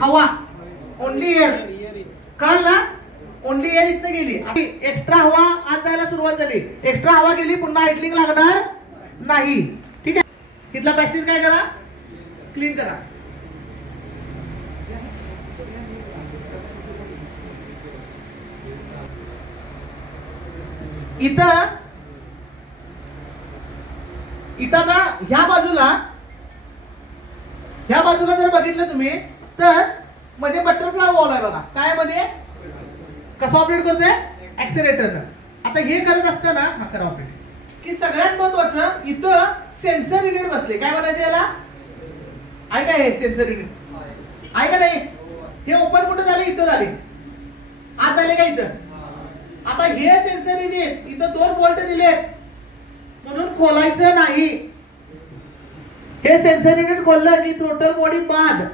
हवा, only air. कळलं ना? ओनली एअर इथं गेली. एक्स्ट्रा हवा आत जायला सुरुवात झाली. एक्स्ट्रा हवा गेली, पुन्हा आयडलिंग लागणार नाही. ठीक आहे. इथला पॅसेज काय करा, क्लीन करा. इथं आता ह्या बाजूला जर बघितलं तुम्ही तर म्हणजे बटरफ्लाय वॉल आहे बघा. काय मध्ये कसं ऑपरेट करतोय, ऍक्सेलरेटर. आता हे करत असताना हा करा ऑपरेट की सगळ्यात महत्वाचं इथं सेन्सर युनिट बसले. काय म्हणायचं याला, आहे का हे सेन्सर युनिट, आहे का नाही? हे ओपन कुठं झाले, इथं झाले, आत झाले का इथं. आता हे सेन्सर युनिट इथं 2 बोल्ट दिलेत म्हणून खोलायचं नाही. हे सेन्सर युनिट खोललं की टोटल बॉडी बाद.